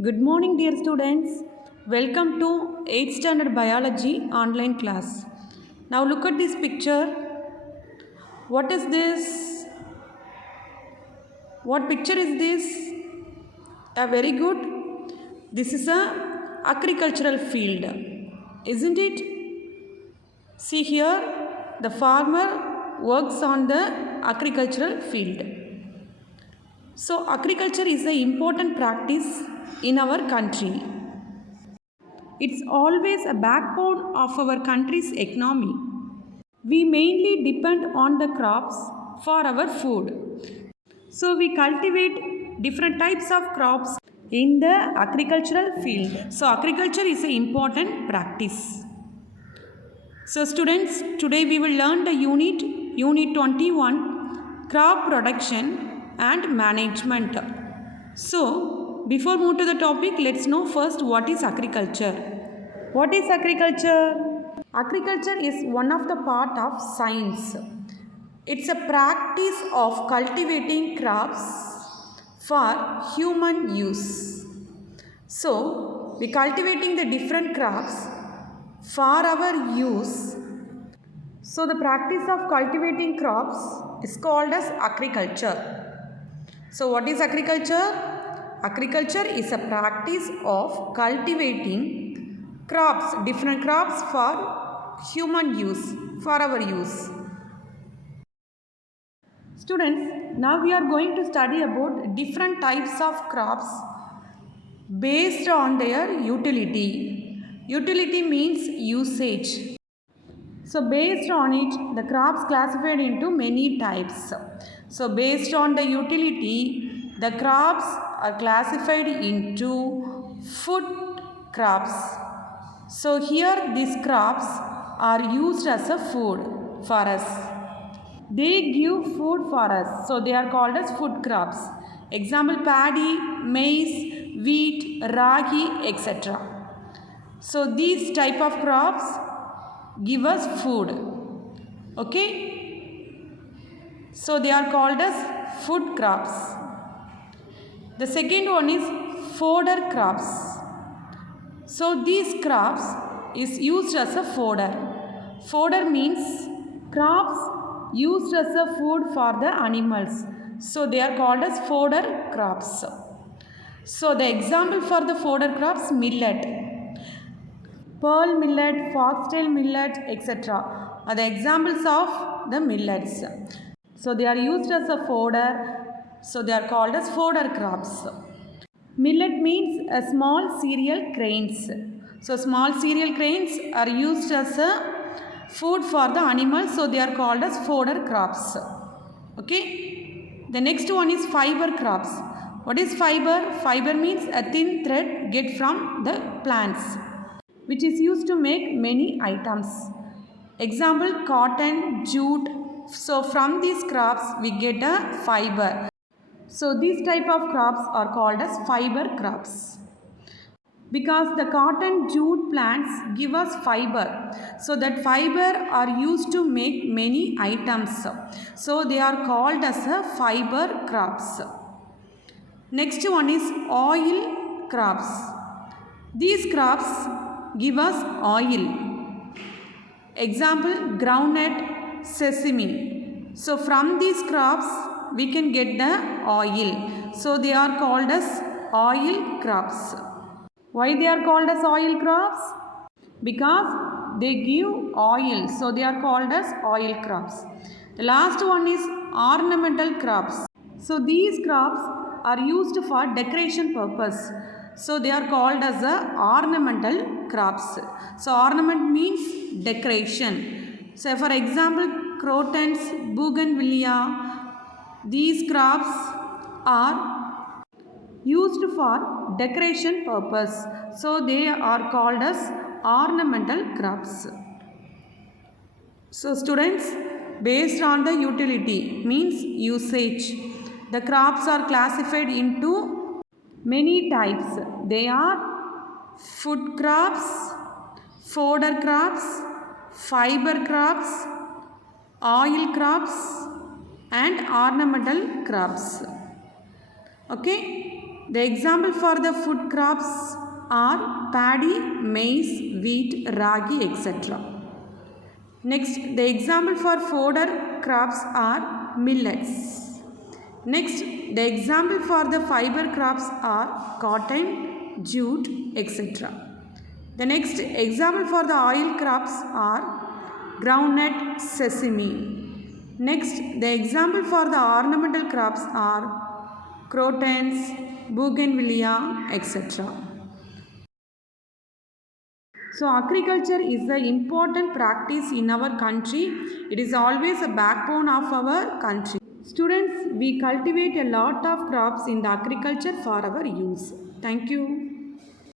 Good morning, dear students. Welcome to 8th Standard Biology online class. Now look at this picture. What is this? What picture is this? Very good. This is a agricultural field, isn't it? See here, the farmer works on the agricultural field. So agriculture is an important practice in our country. It's always a backbone of our country's economy. We mainly depend on the crops for our food. So we cultivate different types of crops in the agricultural field. So agriculture is an important practice. So students, today we will learn the unit 21, crop production and management. So before move to the topic, let's know first what is agriculture. What is agriculture? Agriculture is one of the part of science. It's a practice of cultivating crops for human use. So, we cultivating the different crops for our use. So, the practice of cultivating crops is called as agriculture. So, what is agriculture? Agriculture is a practice of cultivating crops, different crops for human use, for our use. Students, now we are going to study about different types of crops based on their utility. Utility means usage. So based on it, the crops classified into many types. So based on the utility, the crops are classified into food crops. So here these crops are used as a food for us. They give food for us. So they are called as food crops. Example, paddy, maize, wheat, ragi, etc. So these type of crops give us food. Okay? So they are called as food crops. The second one is fodder crops. So these crops is used as a fodder. Fodder means crops used as a food for the animals. So they are called as fodder crops. So the example for the fodder crops, millet, pearl millet, foxtail millet, etc. are the examples of the millets. So they are used as a fodder. So they are called as fodder crops. Millet means a small cereal grains. So small cereal grains are used as a food for the animals. So they are called as fodder crops. Okay. The next one is fiber crops. What is fiber? Fiber means a thin thread get from the plants, which is used to make many items. Example, cotton, jute. So from these crops we get a fiber. So these type of crops are called as fiber crops. Because the cotton jute plants give us fiber. So that fiber are used to make many items. So they are called as a fiber crops. Next one is oil crops. These crops give us oil. Example, groundnut, sesame. So from these crops we can get the oil. So they are called as oil crops. Why they are called as oil crops? Because they give oil. So they are called as oil crops. The last one is ornamental crops. So these crops are used for decoration purpose. So they are called as ornamental crops. So ornament means decoration. So for example, crotons, bougainvillea, these crops are used for decoration purpose. So they are called as ornamental crops. So students, based on the utility means usage, the crops are classified into many types. They are food crops, fodder crops, fiber crops, oil crops and ornamental crops. Okay? The example for the food crops are paddy, maize, wheat, ragi, etc. Next, the example for fodder crops are millets. Next, the example for the fiber crops are cotton, jute, etc. The next example for the oil crops are groundnut, sesame. Next, the example for the ornamental crops are crotons, bougainvillea, etc. So, agriculture is the important practice in our country. It is always a backbone of our country. Students, we cultivate a lot of crops in the agriculture for our use. Thank you.